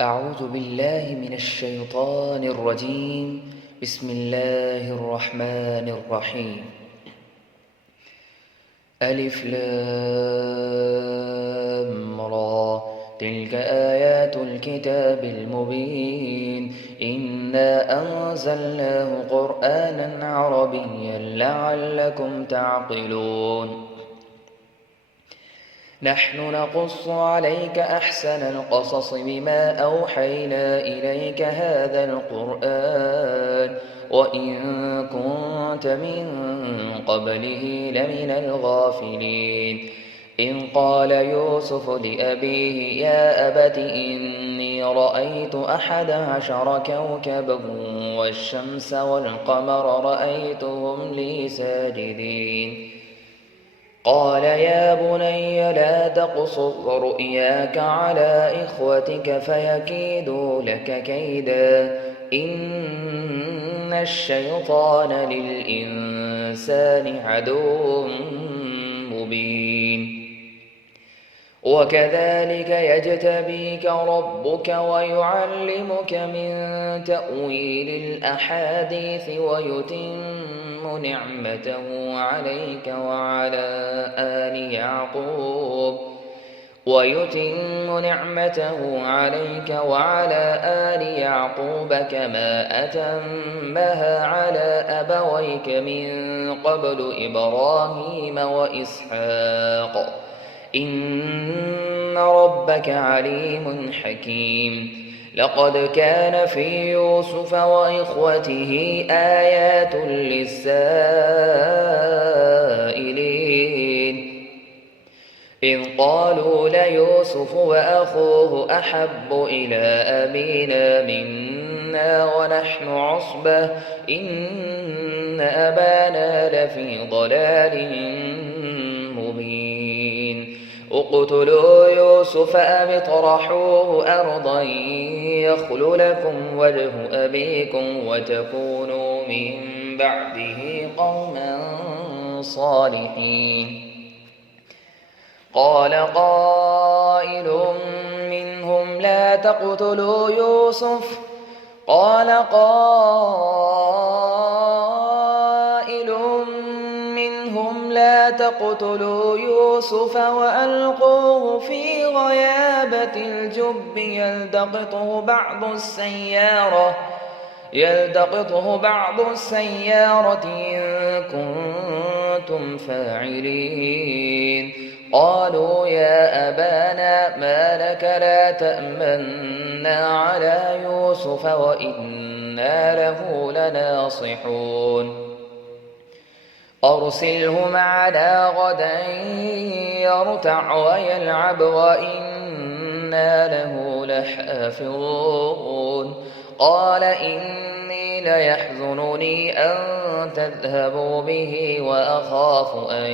أعوذ بالله من الشيطان الرجيم. بسم الله الرحمن الرحيم. ألف لام را، تلك آيات الكتاب المبين. إنا أنزلناه قرآنا عربيا لعلكم تعقلون. نحن نقص عليك أحسن القصص بما أوحينا إليك هذا القرآن وإن كنت من قبله لمن الغافلين. إذ قال يوسف لأبيه يا أبت إني رأيت 11 كوكبا والشمس والقمر رأيتهم لي ساجدين. قال يا بني لا تقصص رؤياك على إخوتك فيكيدوا لك كيدا إن الشيطان للإنسان عدو مبين. وكذلك يجتبيك ربك ويعلمك من تأويل الأحاديث ويتم نعمته عليك وعلى آل يعقوب كما أتمها على أبويك من قبل إبراهيم وإسحاق إن ربك عليم حكيم. لقد كان في يوسف وإخوته آيات للسائلين إذ قالوا ليوسف وأخوه أحب إلى أبينا منا ونحن عصبة إن أبانا لفي ضلال مبين. اقتلوا يوسف أم اطرحوه أرضا يخل لكم وجه أبيكم وتكونوا من بعده قوما صالحين. قال قائل منهم لا تقتلوا يوسف وألقوه في غيابة الجب يلتقطه بعض السيارة إن كنتم فاعلين. قالوا يا أبانا ما لك لا تأمنا على يوسف وإنا له لناصحون. أرسله معنا غدا يرتع ويلعب وإنا له لحافظون. قال إني ليحزنني أن تذهبوا به وأخاف أن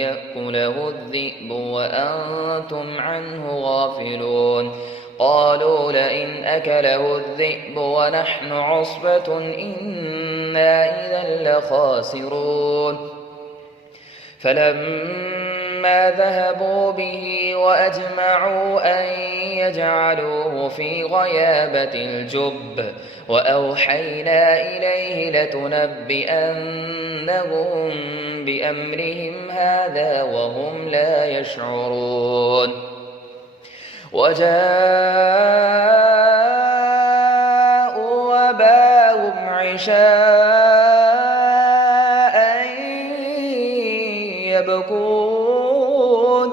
يأكله الذئب وأنتم عنه غافلون. قالوا لئن أكله الذئب ونحن عصبة إنا إذا لخاسرون. فلما ذهبوا به وأجمعوا أن يجعلوه في غيابة الجب وأوحينا إليه لتنبئنهم بأمرهم هذا وهم لا يشعرون. وجاءوا أباهم عشاء يبكون.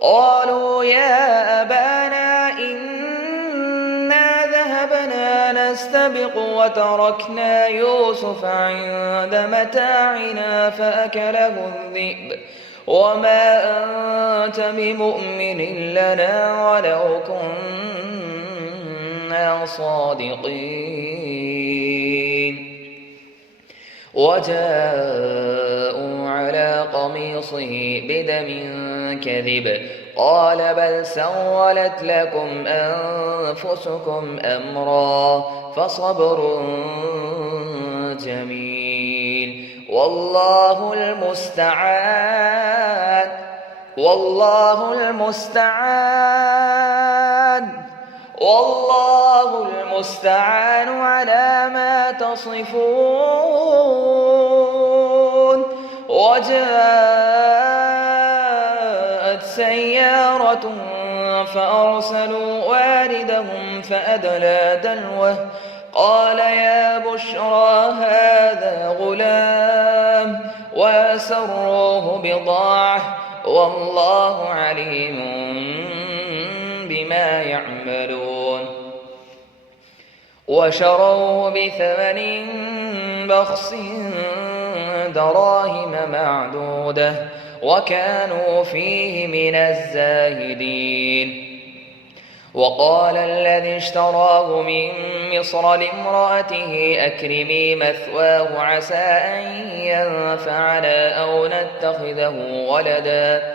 قالوا يا أبانا إنا ذهبنا نستبق وتركنا يوسف عند متاعنا فأكله الذئب وما أنت بمؤمن لنا ولو كنا صادقين. وجاءوا على قميصه بدم كذب قال بل سولت لكم أنفسكم أمرا فصبر جميل والله المستعان والله المستعان على ما تصفون. وجاءت سيارة فأرسلوا واردهم فأدلى دلوه قال يا بشرى هذا غلام وأسروه بضاعة والله عليم بما يعملون. وشروه بثمن بخس دراهم معدودة وكانوا فيه من الزاهدين. وقال الذي اشتراه من مصر لامرأته أكرمي مثواه عسى أن ينفعنا أو نتخذه ولدا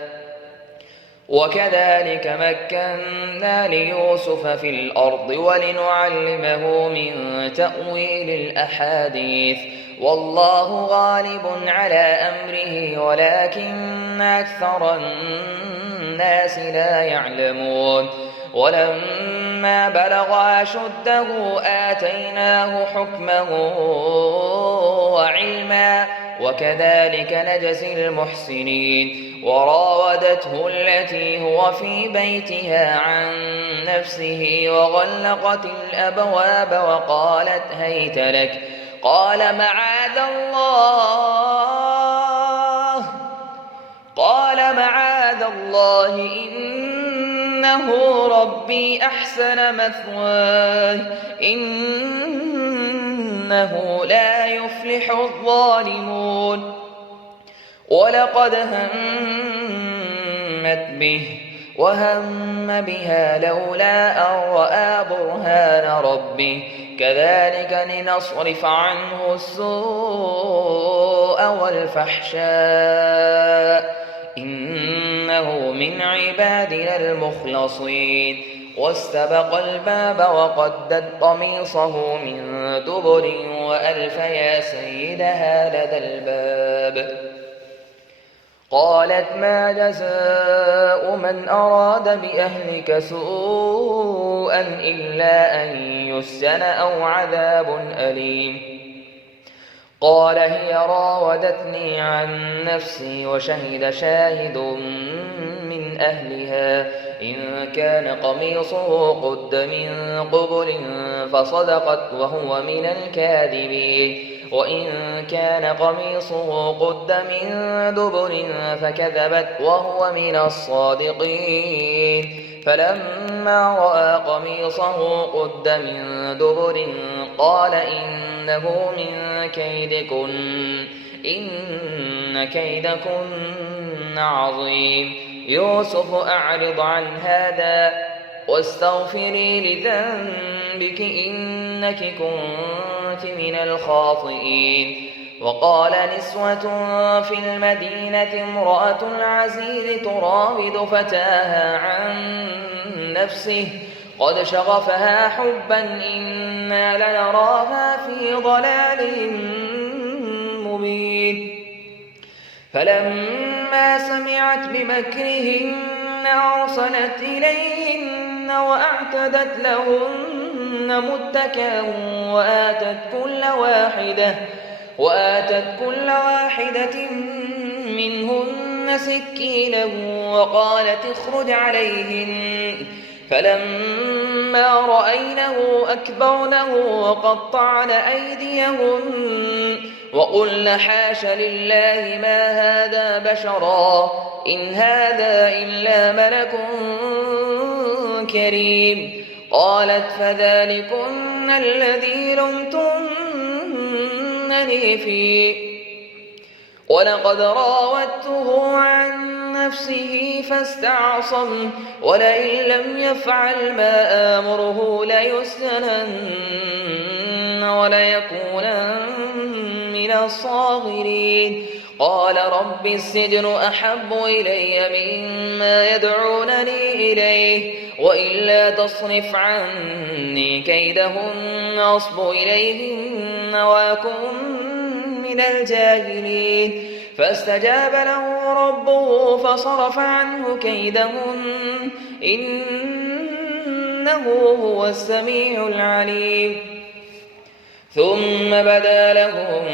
وكذلك مكنا ليوسف في الأرض ولنعلمه من تأويل الأحاديث والله غالب على أمره ولكن أكثر الناس لا يعلمون. ولما بلغ أشده آتيناه حكما وعلما وكذلك نجزي المحسنين. وراودته التي هو في بيتها عن نفسه وغلقت الأبواب وقالت هيت لك قال معاذ الله إنه ربي أحسن مثواي إنه لا يفلح الظالمون. ولقد همت به وهم بها لولا أن رأى برهان ربه كذلك لنصرف عنه السوء والفحشاء إنه من عبادنا المخلصين. واستبق الباب وقدت قميصه من دبر وألف يا سيدها لدى الباب. قالت ما جزاء من أراد بأهلك سوءا إلا أن يسجن أو عذاب أليم. قال هي راودتني عن نفسي وشهد شاهد من أهلها إن كان قميصه قد من قبل فصدقت وهو من الكاذبين وإن كان قميصه قد من دبر فكذبت وهو من الصادقين. فلما رأى قميصه قد من دبر قال إنه من كيدكن إن كيدكن عظيم. يوسف أعرض عن هذا واستغفري لذنبك إنك كنت من الخاطئين. وقال نسوة في المدينة امرأة العزيز تراود فتاها عن نفسه قد شغفها حبا إنا لنراها في ضلال مبين. فلما سمعت بمكرهن أرسلت إليهن وأعتدت لهن متكئا وآتت كل واحدة منهن سكينا وقالت اخرج عليهن. فلما رأينه أكبرنه وقطعن أيديهن وقلن حاش لله ما هذا بشرا إن هذا إلا ملك كريم. قالت فذلكن الذي لمتنني فيه ولقد راودته عن نفسه فاستعصم ولئن لم يفعل ما آمره ليسجنن وليكونن من الصاغرين. قال رب السجن أحب إلي مما يدعونني إليه وإلا تصرف عني كيدهن أصب إليهن وأكن من الجاهلين. فاستجاب له ربه فصرف عنه كيدهن إنه إنه هو السميع العليم ثم بدا لهم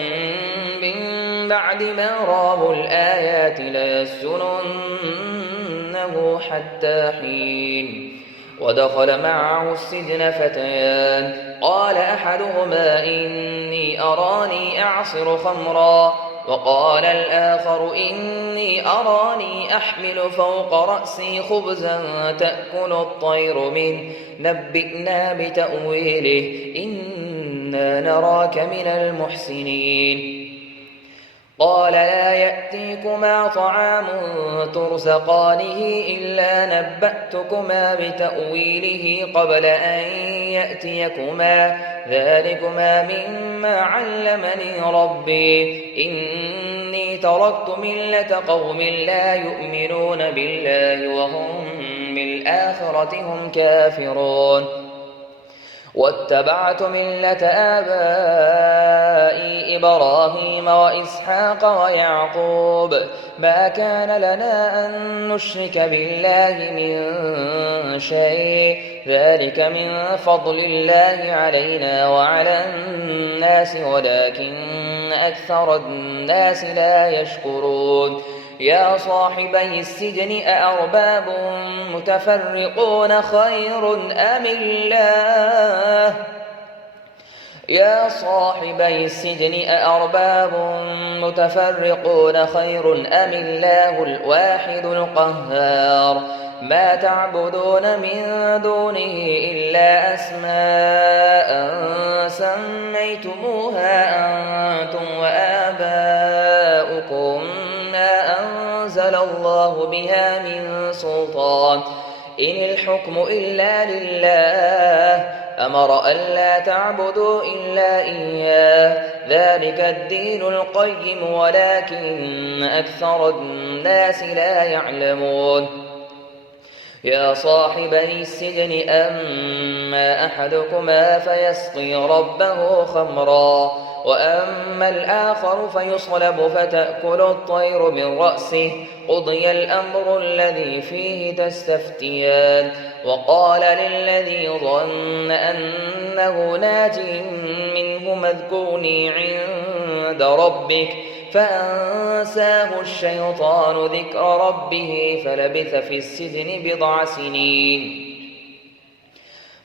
من بعد ما رأوا الآيات ليسجننه حتى حين ودخل معه السجن فتيان قال أحدهما إني أراني أعصر خمرا وقال الآخر إني أراني أحمل فوق رأسي خبزا تأكل الطير منه نبئنا بتأويله إنا نراك من المحسنين قال لا يأتيكما طعام ترزقانه إلا نبأتكما بتأويله قبل أن يأتيكما ذلكما مما علمني ربي إني تركت ملة قوم لا يؤمنون بالله وهم بالآخرة هم كافرون واتبعت ملة آبائي إبراهيم وإسحاق ويعقوب ما كان لنا أن نشرك بالله من شيء ذلك من فضل الله علينا وعلى الناس ولكن أكثر الناس لا يشكرون يا صاحبي السجن أأرباب متفرقون خير أم الله يا صاحبي السجن أأرباب متفرقون خير أم الله الواحد القهار ما تعبدون من دونه إلا أسماء سميتموها أنتم وآباؤكم ما أنزل الله بها من سلطان إن الحكم إلا لله أمر ألا تعبدوا إلا إياه ذلك الدين القيم ولكن أكثر الناس لا يعلمون يا صاحبي السجن أما أحدكما فيسقي ربه خمرا وأما الآخر فيصلب فتأكل الطير من رأسه قضي الأمر الذي فيه تستفتيان وقال للذي ظن أنه ناج منه اذكرني عند ربك فأنساه الشيطان ذكر ربه فلبث في السجن بضع سنين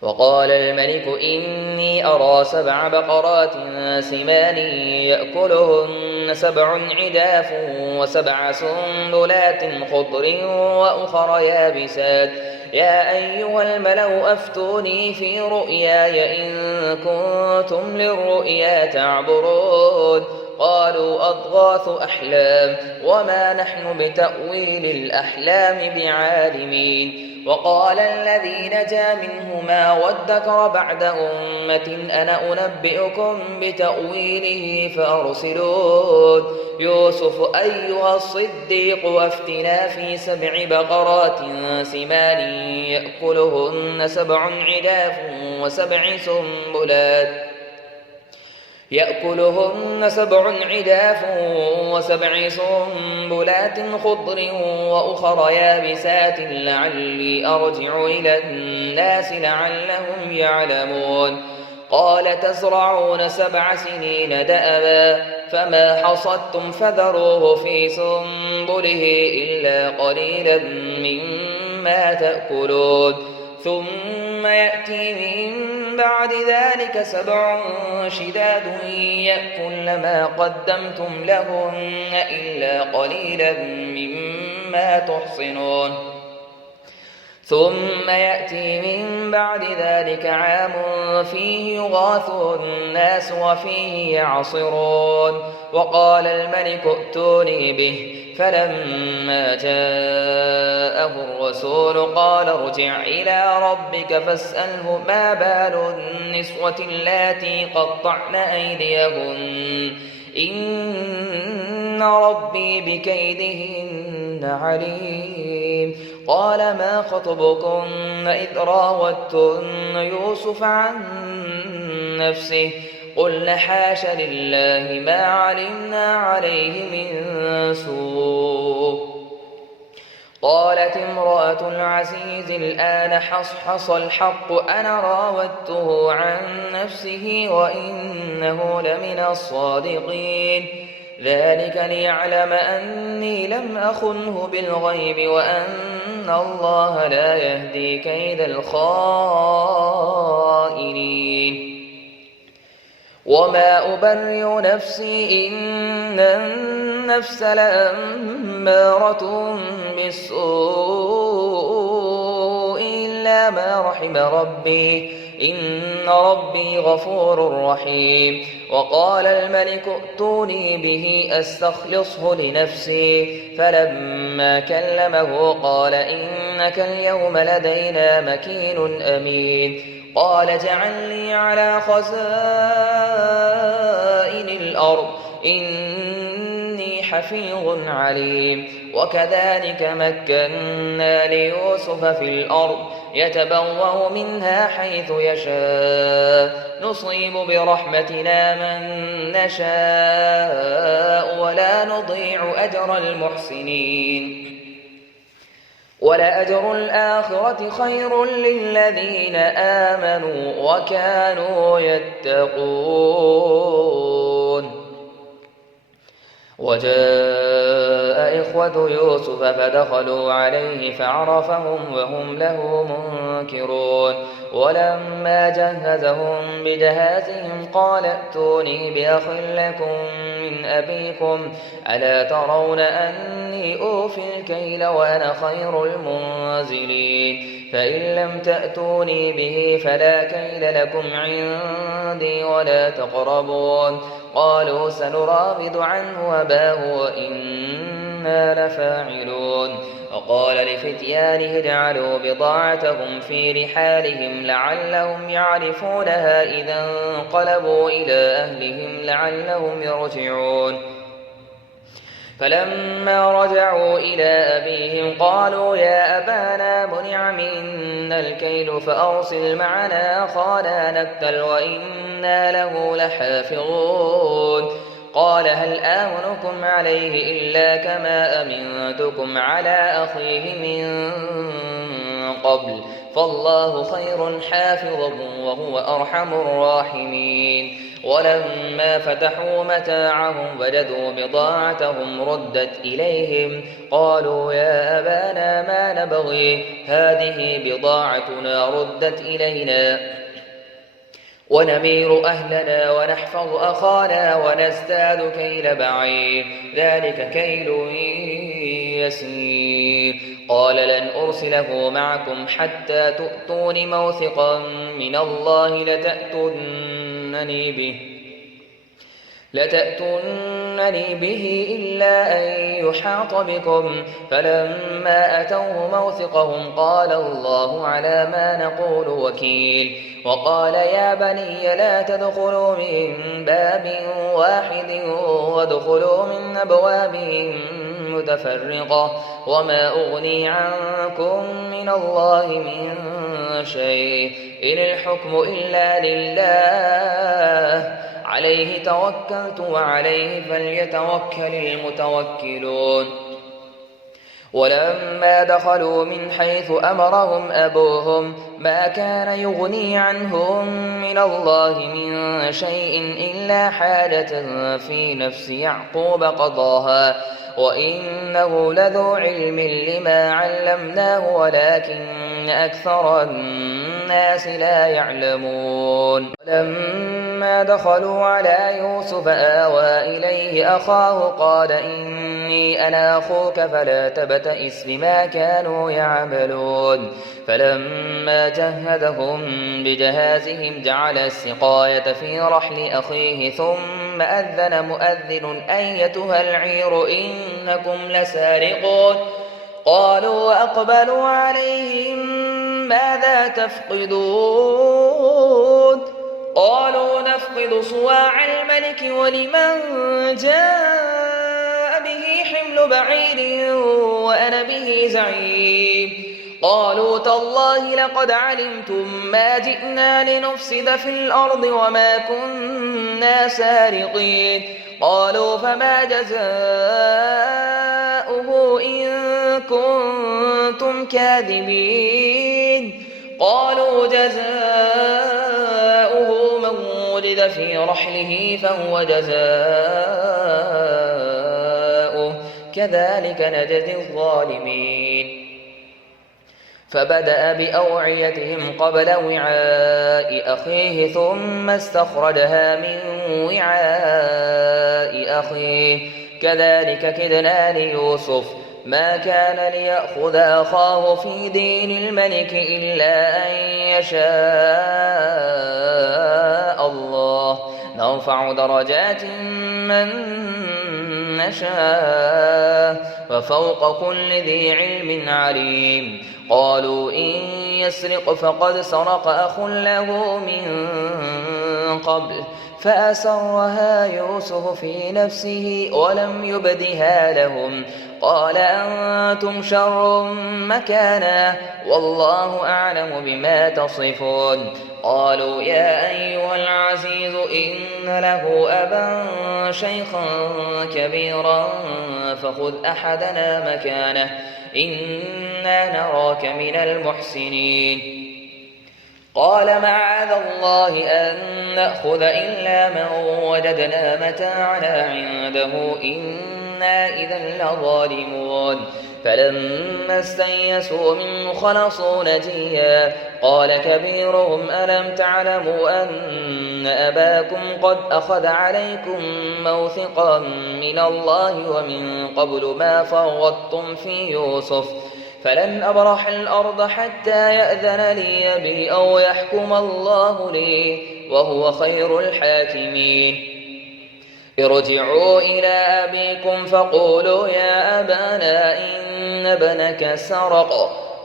وقال الملك إني أرى 7 بقرات سمان يأكلهن 7 عجاف و7 سنبلات خضر وأخر يابسات يا أيها الملأ أفتوني في رؤياي إن كنتم للرؤيا تعبرون قالوا أضغاث أحلام وما نحن بتأويل الأحلام بعالمين وقال الذي نجا منهما وادكر بعد أمة أنا أنبئكم بتأويله فأرسلون يوسف أيها الصديق وافتنا في 7 بقرات سمان يأكلهن 7 عجاف و7 سنبلات خضر وأخر يابسات لعلي أرجع إلى الناس لعلهم يعلمون قال تزرعون 7 سنين دأبا فما حصدتم فذروه في سنبله إلا قليلا مما تأكلون ثم يأتي من بعد ذلك 7 شداد يأكل ما قدمتم لهن إلا قليلا مما تحصنون ثم يأتي من بعد ذلك عام فيه يغاث الناس وفيه يعصرون وقال الملك ائتوني به فلما جاءه الرسول قال ارجع إلى ربك فاسأله ما بال النسوة اللاتي قطعن أيديهن إن ربي بكيدهن عليم قال ما خطبكن إذ راوتن يوسف عن نفسه قلن حاش لله ما علمنا عليه من سوء قالت امرأة العزيز الآن حصحص الحق أنا راودته عن نفسه وإنه لمن الصادقين ذلك ليعلم أني لم أخنه بالغيب وأن الله لا يهدي كيد الخائنين وما أبرئ نفسي إن النفس لأمارة بالسوء إلا ما رحم ربي إن ربي غفور رحيم وقال الملك ائتوني به أستخلصه لنفسي فلما كلمه قال إنك اليوم لدينا مكين أمين قال اجعلني على خزائن الأرض إني حفيظ عليم وكذلك مكنا ليوسف في الأرض يتبوأ منها حيث يشاء نصيب برحمتنا من نشاء ولا نضيع أجر المحسنين ولأجر الآخرة خير للذين آمنوا وكانوا يتقون وجاء إخوة يوسف فدخلوا عليه فعرفهم وهم له منكرون ولما جهزهم بجهازهم قال ائتوني بأخ لكم من أبيكم ألا ترون أني أوفي الكيل وأنا خير المنزلين فإن لم تأتوني به فلا كيل لكم عندي ولا تقربون قالوا سنراود عنه أباه وإنا لفاعلون وقال لفتيانه اجعلوا بضاعتهم في رحالهم لعلهم يعرفونها إذا انقلبوا إلى أهلهم لعلهم يرجعون فلما رجعوا إلى أبيهم قالوا يا أبانا منع منا الكيل فأرسل معنا أخانا نكتل وإنا له لحافظون قال هل آمنكم عليه إلا كما أمنتكم على أخيه من قبل فالله خير حافظا وهو أرحم الراحمين ولما فتحوا متاعهم وجدوا بضاعتهم ردت إليهم قالوا يا أبانا ما نبغي هذه بضاعتنا ردت إلينا ونمير أهلنا ونحفظ أخانا ونزداد كيل بعير ذلك كيل يسير قال لن أرسله معكم حتى تؤتون موثقا من الله لتأتونني به إلا أن يحاط بكم فلما أتوه موثقهم قال الله على ما نقول وكيل وقال يا بني لا تدخلوا من باب واحد وادخلوا من أبواب متفرقة وما أغني عنكم من الله من شيء إن الحكم إلا لله عليه توكلت وعليه فليتوكل المتوكلون ولما دخلوا من حيث أمرهم أبوهم ما كان يغني عنهم من الله من شيء إلا حاجة في نفس يعقوب قضاها وإنه لذو علم لما علمناه ولكن أكثر الناس لا يعلمون ولما دخلوا على يوسف آوى إليه أخاه قال إني أنا أخوك فلا تبتئس بما كانوا يعملون فلما جهزهم بجهازهم جعل السقاية في رحل أخيه ثم أذن مؤذن أيتها العير إنكم لسارقون قالوا وأقبلوا عليهم ماذا تفقدون قالوا نفقد صواع الملك ولمن جاء به حمل بعير وأنا به زعيم قالوا تالله لقد علمتم ما جئنا لنفسد في الأرض وما كنا سارقين قالوا فما جزاؤه إن كنتم كاذبين. قالوا جزاؤه من وجد في رحله فهو جزاؤه كذلك نجزي الظالمين. فبدأ بأوعيتهم قبل وعاء أخيه ثم استخرجها من وعاء أخيه كذلك كدنا ليوسف ما كان ليأخذ أخاه في دين الملك إلا أن يشاء الله نرفع درجات من نشاء وفوق كل ذي علم عليم. قالوا إن يسرق فقد سرق أخ له من قبل فأسرها يوسف في نفسه ولم يبدها لهم قال أنتم شر مكانا والله أعلم بما تصفون. قالوا يا أيها العزيز إن له أبا شيخا كبيرا فخذ أحدنا مكانه إنا نراك من المحسنين. قال معاذ الله أن نأخذ إلا من وجدنا متاعنا عنده إنا إذا لظالمون. فلما استيئسوا منه خلصوا نجيا قال كبيرهم ألم تعلموا أن أباكم قد أخذ عليكم موثقا من الله ومن قبل ما فرطتم في يوسف فلن أبرح الأرض حتى يأذن لي أبي أو يحكم الله لي وهو خير الحاكمين. ارجعوا إلى أبيكم فقولوا يا أبانا إن ابنك سرق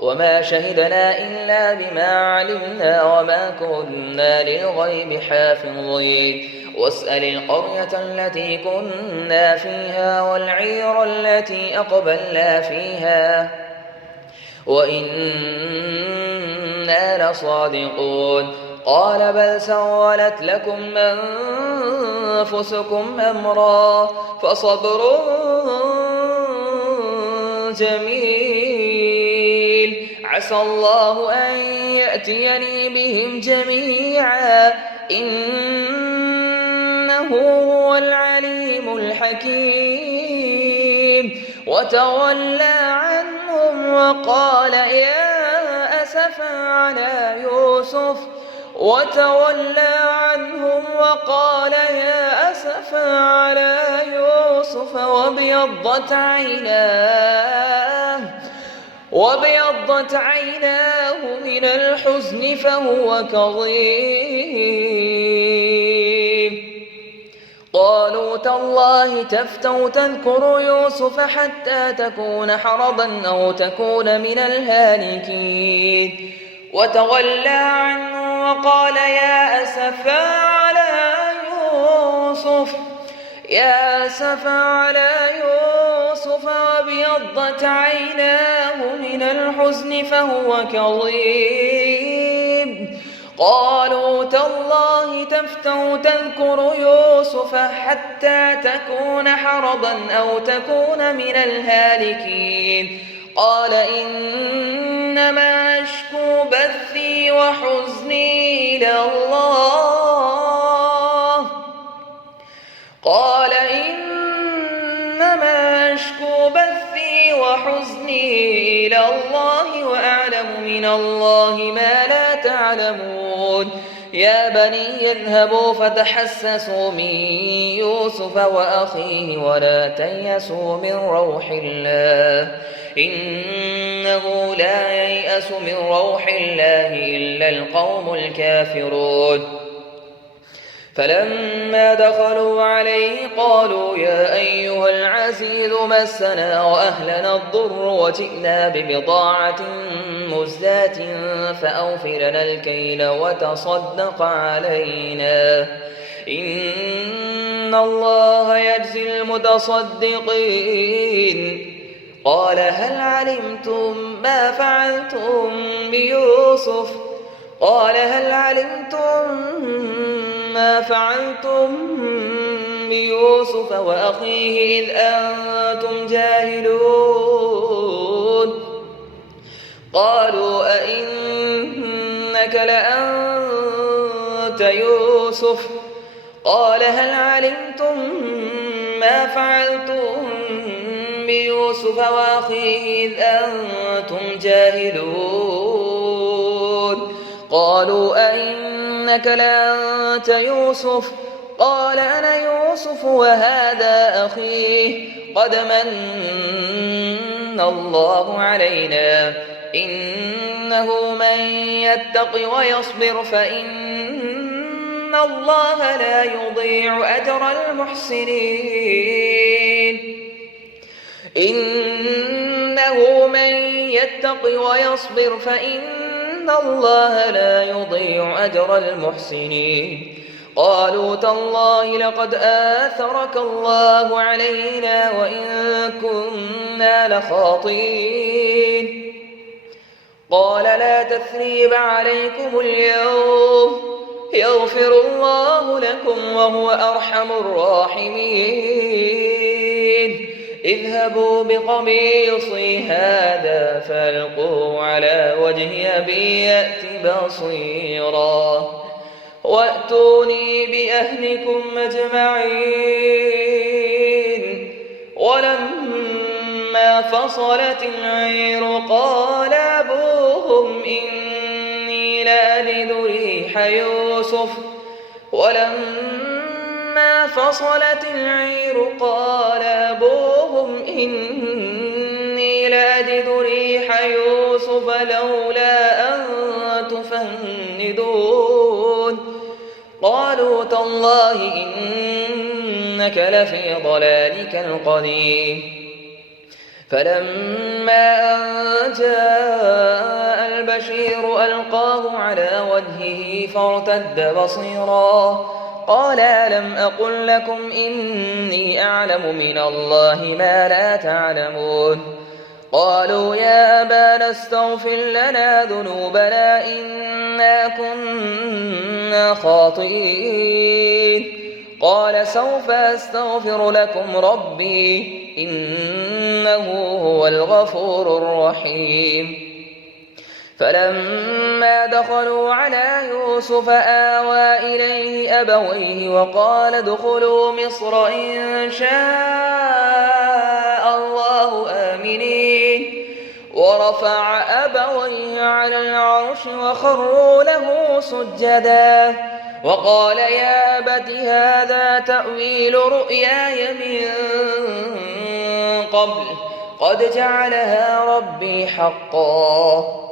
وما شهدنا إلا بما علمنا وما كنا للغيب حافظين. واسأل القرية التي كنا فيها والعير التي أقبلنا فيها وإنا لصادقون. قال بل سولت لكم أنفسكم أمرا فصبر جميل عسى الله أن يأتيني بهم جميعا إنه هو العليم الحكيم. وتولى عنهم وقال يا أسفا على يوسف وابيضت عيناه من الحزن فهو كظيم. قالوا تالله تفتأ تذكر يوسف حتى تكون حرضا أو تكون من الهالكين. وتولى عنه وقال يا أسفا على يوسف وابيضت عيناه من الحزن فهو كظيم. قالوا تالله تفتأ تذكر يوسف حتى تكون حرضا أو تكون من الهالكين. قال إنما أشكو بثي وحزني إلى الله وأعلم من الله ما لا تعلمون. يا بني اذهبوا فتحسسوا من يوسف وأخيه ولا تيأسوا من روح الله إنه لا ييأس من روح الله إلا القوم الكافرون. فلما دخلوا عليه قالوا يا أيها العزيز مسنا وأهلنا الضر وجئنا ببضاعة مزجاة فأوف لنا الكيل وتصدق علينا إن الله يجزي المتصدقين. قال هل علمتم ما فعلتم بيوسف وأخيه إذ أنتم جاهلون لأنت يوسف؟ قال هل علمتم ما فعلتم بيوسف وأخيه إذ أنتم جاهلون؟ قالوا أئنك لأنت يوسف؟ قال أنا يوسف وهذا أخيه قد من الله علينا إنه من يتق ويصبر فإن الله لا يضيع أجر المحسنين إنه من يتق ويصبر فإن الله لا يضيع أجر المحسنين قالوا تالله لقد آثرك الله علينا وإن كنا لخاطئين قال لا تثريب عليكم اليوم يغفر الله لكم وهو أرحم الراحمين اذهبوا بقميصي هذا فألقوه على وجه أبي يأت بصيرا وأتوني بأهلكم أجمعين ولما فصلت العير قال أبوهم إني لأجد ريح يوسف ولما فصلت العير قال أبوهم إني لأجد ريح يوسف لولا أن تفندون قالوا تالله إنك لفي ضلالك القديم فلما أن جاء البشير ألقاه على وجهه فارتد بصيرا قال ألم أقل لكم إني أعلم من الله ما لا تعلمون قالوا يا أبانا استغفر لنا ذنوبنا إنا كنا خاطئين قال سوف أستغفر لكم ربي إنه هو الغفور الرحيم فلما دخلوا على يوسف آوى إليه أبويه وقال ادخلوا مصر إن شاء الله آمنين ورفع أبويه على العرش وخروا له سجدا وقال يا أبت هذا تأويل رؤياي من قبل قد جعلها ربي حقا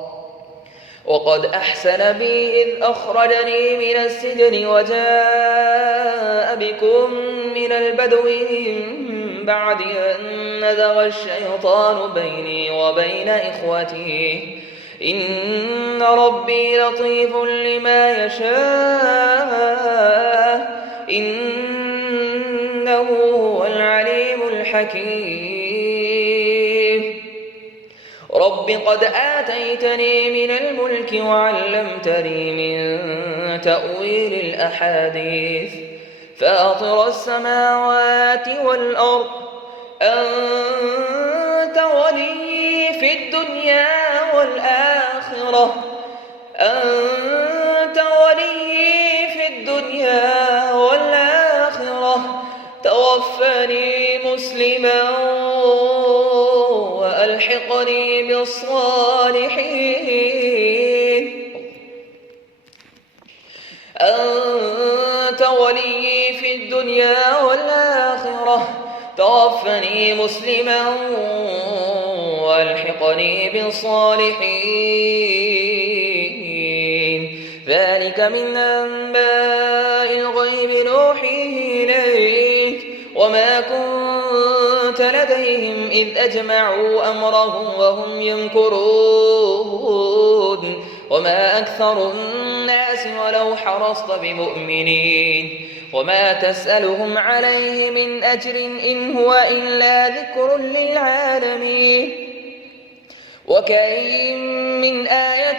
وقد أحسن بي إذ أخرجني من السجن وجاء بكم من البدو من بعد أن نزغ الشيطان بيني وبين إخوتي إن ربي لطيف لما يشاء إنه هو العليم الحكيم رب قد آتيتني من الملك وعلمتني من تأويل الأحاديث فاطر السماوات والأرض أنت ولي في الدنيا والآخرة أنت ولي في الدنيا والآخرة توفني مسلما وألحقني بالصالحين أنت ولي في الدنيا والآخرة توفني مسلما والحقني بالصالحين ذلك من أنباء الغيب نوحيه إليك وما كنت لديهم إذ أجمعوا أمرهم وهم يمكرون وما أكثر الناس ولو حرصت بمؤمنين وما تسألهم عليه من أجر إن هو إلا ذكر للعالمين وكأين من آية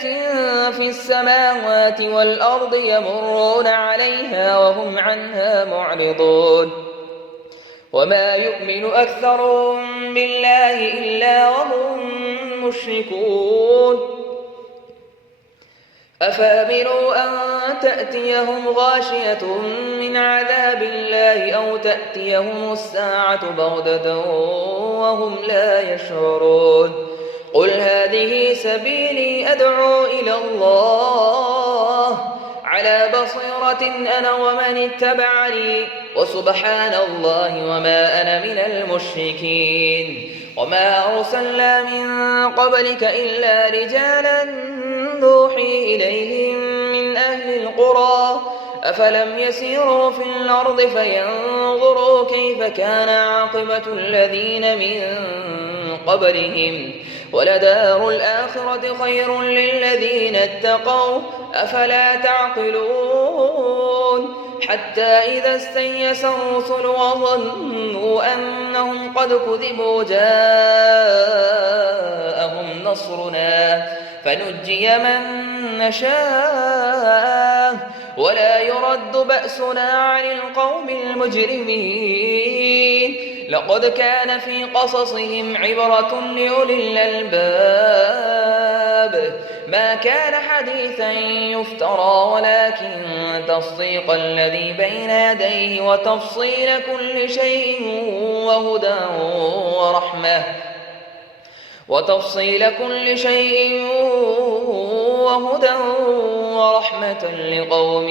في السماوات والأرض يمرون عليها وهم عنها معرضون وما يؤمن أكثرهم بالله إلا وهم مشركون أفأمنوا أن تأتيهم غاشية من عذاب الله أو تأتيهم الساعة بغتة وهم لا يشعرون قل هذه سبيلي أدعو إلى الله على بصيرة أنا ومن اتبعني وسبحان الله وما أنا من المشركين وما أرسلنا من قبلك إلا رجالا نوحي إليهم من أهل القرى أفلم يسيروا في الأرض فينظروا كيف كان عاقبة الذين من قبلهم ولدار الآخرة خير للذين اتقوا أفلا تعقلون حتى إذا استيأس الرسل وظنوا أنهم قد كذبوا جاءهم نصرنا فنجي من نشاء ولا يرد بأسنا عن القوم المجرمين لقد كان في قصصهم عبرة لأولي الألباب ما كان حديثا يفترى ولكن تصديق الذي بين يديه وتفصيل كل شيء وهدى ورحمة لقوم